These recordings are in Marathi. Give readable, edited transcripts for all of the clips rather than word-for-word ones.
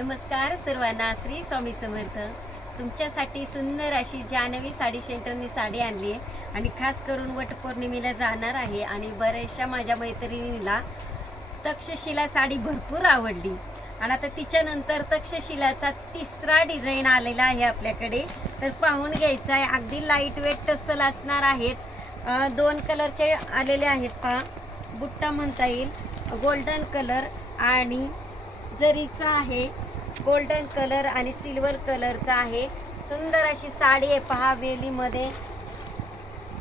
नमस्कार सर्वांना, श्री स्वामी समर्थ। तुमच्यासाठी सुंदर अशी जानवी साडी सेंटरनी साडी आणली आहे आणि खास करून वटपौर्णिमेला जाणार आहे। आणि बऱ्याचशा माझ्या मैत्रिणींना तक्षशिला साडी भरपूर आवडली आणि आता तिच्यानंतर तक्षशिलाचा तिसरा डिझाइन आलेला आहे आपल्याकडे, तर पाहून घ्यायचा आहे। अगदी लाईट वेट टसल असणार आहेत। दोन कलरचे आलेले आहेत पहा, बुट्टा म्हणता येईल, गोल्डन कलर आणि जरीचा आहे, गोल्डन कलर आणि सिल्वर कलरचा आहे। सुंदर अशी साडी आहे पहा, वेलीमध्ये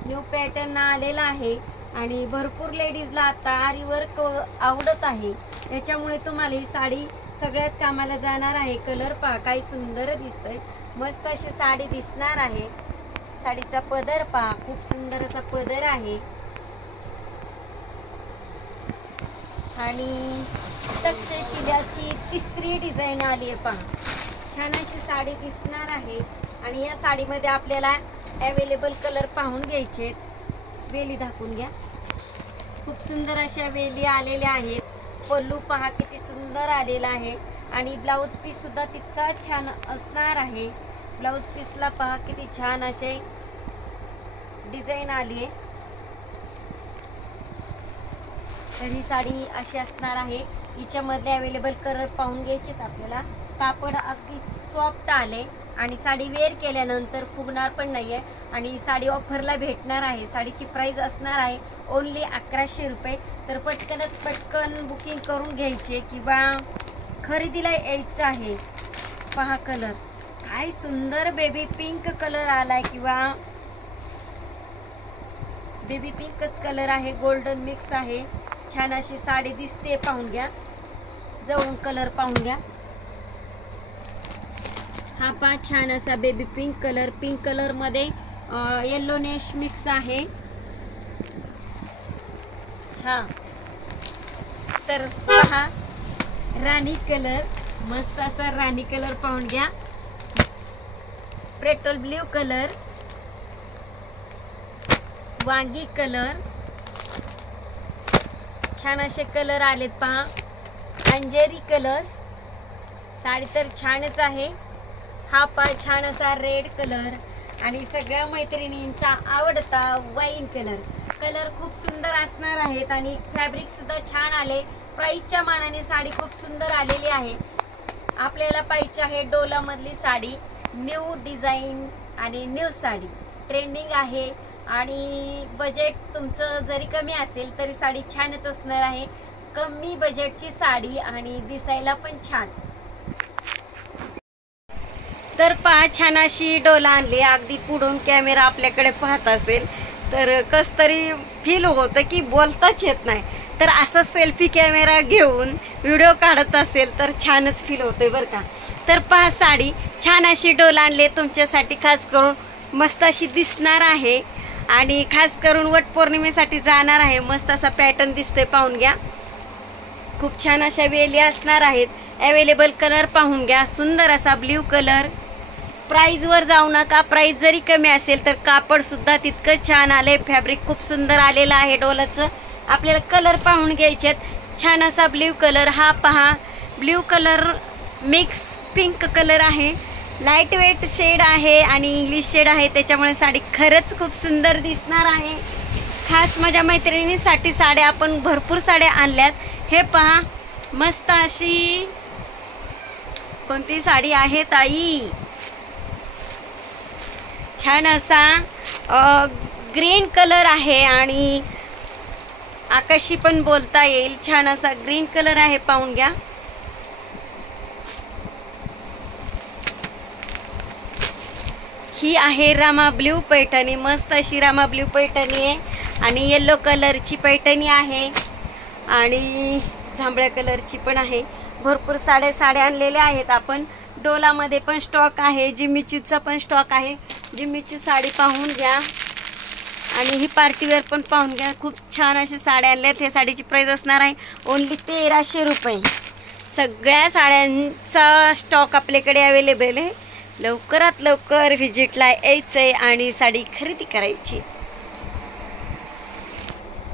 न्यू पॅटर्न आलेला आहे आणि भरपूर लेडीजला आता आरी वर्क आवडत आहे, याच्यामुळे तुम्हाला ही साडी सगळ्याच कामाला जाणार आहे। कलर पहा काय सुंदर दिसतोय, मस्त अशी साडी दिसणार आहे। साडीचा पदर पहा, खूप सुंदर असा पदर आहे आणि तक्षशिलाची तिसरी डिझाइन आली आहे पहा, छान अशी साडी दिसणार आहे। आणि या साडीमध्ये आपल्याला अवेलेबल कलर पाहून घ्यायचे। वेली दाखवून घ्या, खूप सुंदर अशा वेली आलेल्या आहेत। पल्लू पहा किती सुंदर आलेला आहे आणि ब्लाउज पीस सुद्धा तितका छान असणार आहे। ब्लाउज पीसला पहा किती छान असे डिझाइन आली आहे। तर ही साडी अशी असणार आहे। हिच्यामध्ये अवेलेबल कलर पाहून घ्यायचे आपल्याला। कापड अगदी सॉफ्ट आले आणि साडी वेअर केल्यानंतर फुगणार पण नाहीये आणि साडी ऑफरला भेटणार आहे। साडीची प्राइस असणार आहे ओनली 1100 रुपये। तर पटकन बुकिंग करून घ्यायचे किंवा खरेदीला यायचं आहे। पहा कलर काय सुंदर बेबी पिंक कलर आलाय किंवा बेबी पिंकच कलर आहे, गोल्डन मिक्स आहे। छान अशी साडी दिसते, पाहून घ्या, जवळून कलर पाहून घ्या। हा पहा छान असा baby pink colour, pink colour मध्ये येलो नेश मिक्स आहे। हा तर पहा राणी कलर, मस्त असा राणी कलर पाहून घ्या। पेट्रोल ब्ल्यू कलर, वांगी कलर, छान असे कलर आलेत पहा। अंजेरी कलर, साडी तर छानच आहे। हा पहा छान असा रेड कलर आणि सगळ्या मैत्रिणींचा आवडता वाईन कलर। कलर खूप सुंदर असणार आहेत आणि फॅब्रिक सुद्धा छान आले। प्राइसच्या मानाने साडी खूप सुंदर आलेली आहे। आपल्याला पाहिजे आहे डोला मधली साडी, न्यू डिझाइन आणि न्यू साडी ट्रेंडिंग आहे आणि बजेट तुमचं जरी कमी असेल तरी साडी छानच असणार आहे। कमी बजेटची साडी आणि दिसायला पण छान। तर पहा छान अशी डोला आणली, अगदी पुढून कॅमेरा आपल्याकडे पाहत असेल तर कस तरी फील होतं की बोलताच येत नाही। तर असं सेल्फी कॅमेरा घेऊन व्हिडिओ काढत असेल तर छानच फील होतंय बरं का। तर पहा साडी छान अशी डोला आणली तुमच्यासाठी, खास करून मस्त अशी दिसणार आहे आणि खास करून वट पौर्णिमेसाठी जाणार आहे। मस्त असा पॅटर्न दिसतोय, पाहून घ्या। खूप छान अशा वेली असणार आहेत। अवेलेबल कलर पाहून घ्या, सुंदर असा ब्ल्यू कलर। प्राइस वर जाऊ नका, प्राइस जरी कमी असेल तर कापड सुद्धा तितकं छान आले, फॅब्रिक खूप सुंदर आलेलं आहे डोलाचं। आपल्याला कलर पाहून घ्यायचे, छान असा ब्ल्यू कलर। हा पहा blue colour mix pink colour आहे, लाईट वेट शेड आहे आणि इंग्लिश शेड आहे, त्याच्यामुळे साडी खरंच खूप सुंदर दिसणार आहे। खास माझ्या मैत्रिणींसाठी साड्या आपण भरपूर साड्या आणल्यात। हे पहा मस्त अशी कोणती साडी आहे ताई, छान असा ग्रीन कलर आहे आणि आकाशी पण बोलता येईल, छान असा ग्रीन कलर आहे, पाहून घ्या। ही आहे रामा ब्ल्यू पैठणी, मस्त अशी रामा ब्ल्यू पैठणी आहे आणि येलो कलरची पैठणी आहे आणि जांभळ्या कलरची पण आहे। भरपूर साड्या आणलेल्या आहेत आपण। डोलामध्ये पण स्टॉक आहे, जिम्मीचूचा पण स्टॉक आहे। जिम्मीचू साडी पाहून घ्या आणि ही पार्टीवेअर पण पाहून घ्या। खूप छान अशी साड्या आणल्यात। हे साडीची प्राइस असणार आहे ओनली 1300 रुपये। सगळ्या साड्यांचा स्टॉक आपल्याकडे अवेलेबल आहे। लवकरात लवकर व्हिजिटला यायचंय आणि साडी खरेदी करायची।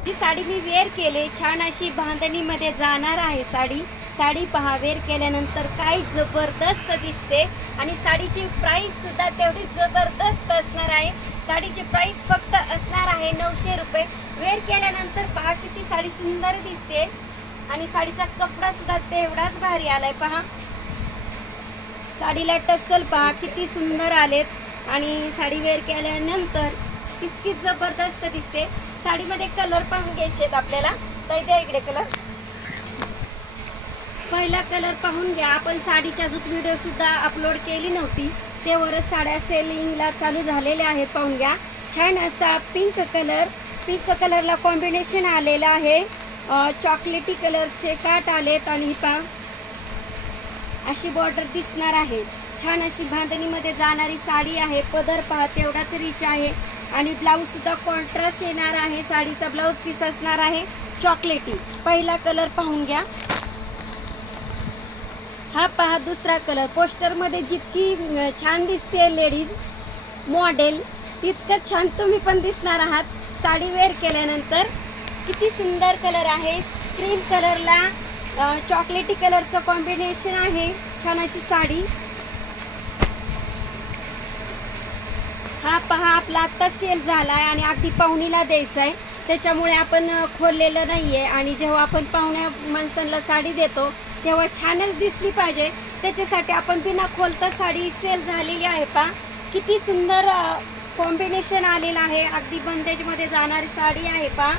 जी साडी मी वेअर केली, छान अशी बांधणीमध्ये जाणार आहे साडी। साडी पहा वेअर केल्यानंतर काय जबरदस्त दिसते आणि साडीची प्राइस सुद्धा तेवढी जबरदस्त असणार आहे। साडीची प्राइस फक्त असणार आहे 900 रुपये। वेअर केल्यानंतर पहा किती साडी सुंदर दिसते आणि साडीचा कपडा सुद्धा तेवढाच भारी आलाय। पहा साडीला टस्सल पहा किती सुंदर आलेत आणि साडी वेअर केल्यानंतर किती जबरदस्त दिसते। साडीमध्ये कलर पाहून घ्यायचे आपल्याला, तर द्या इकडे कलर। पहिला कलर पाहून घ्या। आपण साडीच्या अजून व्हिडिओ सुद्धा अपलोड केली नव्हती, तेवढंच साड्या सेलिंगला चालू झालेल्या आहेत। पाहून घ्या छान असा पिंक कलर, पिंक कलरला कॉम्बिनेशन आलेला आहे। चॉकलेटी कलरचे काट आलेत आणि पहा अशी बॉर्डर दिसणार आहे। छान अशी बांधणीमध्ये जाणारी साडी आहे। पदर पहा तेवढाच रिच आहे आणि ब्लाऊज सुद्धा कॉन्ट्रास्ट येणार आहे। साडीचा ब्लाऊज पीस असणार आहे चॉकलेटी। पहिला कलर पाहून घ्या। हा पहा दुसरा कलर। पोस्टर मध्ये जितकी छान दिसते लेडीज मॉडेल तितकं छान तुम्ही पण दिसणार आहात साडी वेअर केल्यानंतर। किती सुंदर कलर आहे। क्रीम कलरला चॉकलेटी कलरचं कॉम्बिनेशन आहे। छान अशी साडी। हा पहा आपला आता सेल झालाय आणि अगदी पाहुणीला द्यायचा आहे, त्याच्यामुळे आपण खोललेलं नाहीये आणि जेव्हा आपण पाहुण्या माणसांना साडी देतो तेव्हा छानच दिसली पाहिजे, त्याच्यासाठी आपण बिना खोलता साडी सेल झालेली आहे। पहा किती सुंदर कॉम्बिनेशन आलेलं आहे। अगदी बंदेज मध्ये जाणारी साडी आहे। पहा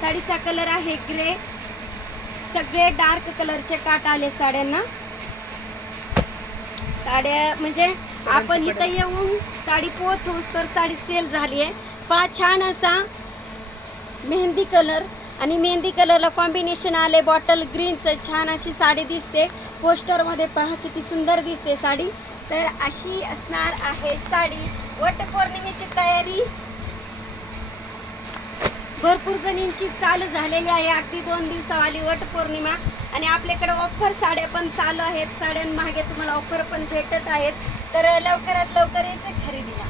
साडीचा कलर आहे ग्रे, सगळे डार्क कलरचे काट आले साड्यांना। साड्या म्हणजे आपण इथं येऊन साडी पोहोचवूस तर साडी सेल झाली आहे। पहा छान असा मेहंदी कलर आणि मेहंदी कलरला कॉम्बिनेशन आले बॉटल ग्रीनचं। छान अशी साडी दिसते पोस्टर मध्ये। पहा किती सुंदर दिसते साडी। तर अशी असणार आहे साडी। वटपौर्णिमेची तयारी भरपूर जणींची चालू झालेली आहे। अगदी 2 दिवसावाली वटपौर्णिमा आणि आपल्याकडे ऑफर साड्या पण चालू आहेत। साड्यांमागे तुम्हाला ऑफर पण भेटत आहेत, तर लवकरात लवकर यायचं खरेदीला।